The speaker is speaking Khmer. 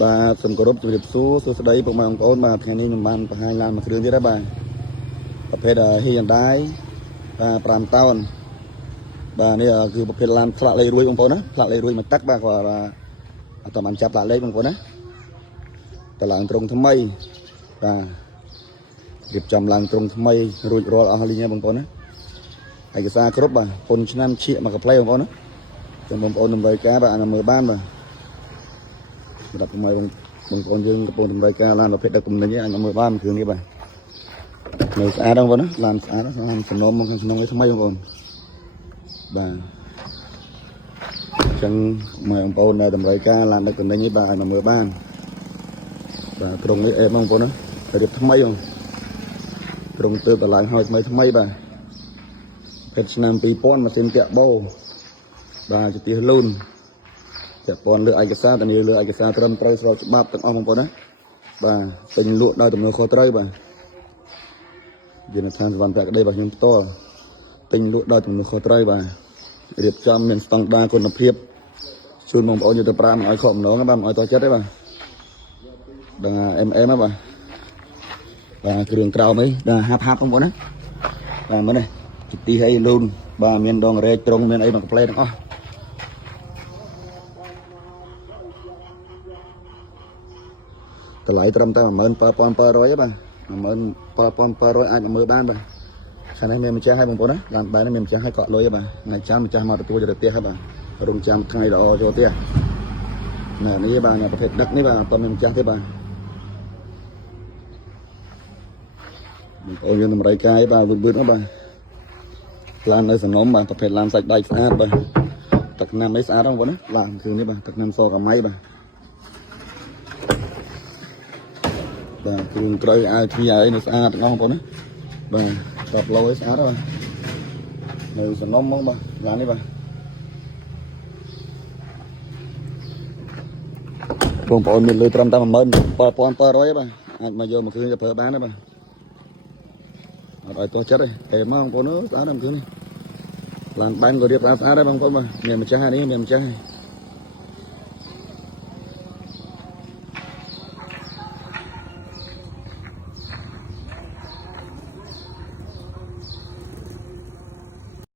bà sầm cổ rốt chụp số số đây bộ mạng ôn mà cái này mình bàn hai lần mà kêu thế đó bàประเภทhiện đại và pram town បាទនេះគឺប្រភេទឡានផ្លាកលេខរួយបងប្អូនណាផ្លាកលេខរួយមកទឹកបាទគាត់អត់បានចាប់ផ្លាកលេខបងប្អូនណាតឡើងត្រង់ថ្មីបាទរៀបចំឡើងត្រង់ថ្មីរួចរាល់អស់លីងបងប្អូនណាឯកសារគ្រប់បាទពុនឆ្នាំឈៀកមកកាផ្លេបងប្អូនណាចឹងបងប្អូនតម្រូវការបាទអានមើលបានបាទសម្រាប់ថ្មីបងប្អូនយើងកំពុងតម្រូវការឡានប្រភេទដឹកទំនិញអាចមើលបានគ្រឿងនេះបាទនៅស្អាតបងប្អូនណាឡានស្អាតឡានសំណុំមកខាងក្នុងនេះថ្មីបងប្អូនបាទចឹងមកបងប្អូននៅតម្រូវការឡានដឹកទំនិញនេះបាទឲ្យមកមើលបានបាទក្រុងនេះអេបងប្អូនណារៀបថ្មីបងក្រុងទើបឡើងហើយថ្មីបាទពេទ្យឆ្នាំ2000ម៉ាស៊ីនតាក់បូបាទជាទៀសលូនពាក់ព័ន្ធលើឯកសារតានីលើឯកសារត្រឹមត្រូវស្របច្បាប់ទាំងអស់បងប្អូនណាបាទពេញលក់ដោយទំនួលខុសត្រូវបាទយានដ្ឋានសវណ្ណភក្តីរបស់ខ្ញុំផ្ទាល់ពេញលក់ដោយទំនួលខុសត្រូវបាទរៀបចំមានស្តង់ដារគុណភាពជូនបងប្អូនយកទៅប្រាំឲ្យខកម្ដងបាទឲ្យតោះចិត្តទេបាទដល់ MM បាទបាទគ្រឿងក្រោមអីដល់ហាប់បងប្អូនណាបាទមើលនេះទីទីឲ្យលូនបាទមានដងរែកត្រង់មានអីមកផ្លែទាំងអស់តម្លៃត្រឹមតែ 17700 ទេបាទ 17700 អាចមើលបានបាទខាងនេះមានម្ចាស់ឲ្យបងប្អូនណាឡានបែរនេះមានម្ចាស់ឲ្យកក់លុយបាទថ្ងៃចាំម្ចាស់មកទទួលយកទៅផ្ទះហើយបាទរងចាំថ្ងៃល្អចូលផ្ទះណែនេះបាទប្រភេទដឹកនេះបាទអត់មានម្ចាស់ទេបាទបងប្អូនយើងតម្រូវការឯបាទវឺតៗបាទឡាននៅសំណុំបាទប្រភេទឡានសាច់ដៃស្អាតបាទទឹកណាំនេះស្អាតបងប្អូនណាឡានគ្រឿងនេះបាទទឹកណាំសកាម៉ៃបាទបាទគ្រឿងក្រោយអាវទ្វារអីនៅស្អាតទាំងអស់បងប្អូនណាបាទតបឡូឲ្យស្អាតបាទនៅសំណុំហ្មងបាទឡាននេះបាទបងប្អូនមានលុយត្រឹមតែ 17700 បាទអាចមកយកមកគ្រឿងទៅប្រើបានទេបាទអត់ឲ្យតោះចិត្តទេតែមកបងប្អូនស្អាតតែគ្រឿងនេះឡានបែនក៏រៀបស្អាតដែរបងប្អូនបាទមានម្ចាស់នេះមានម្ចាស់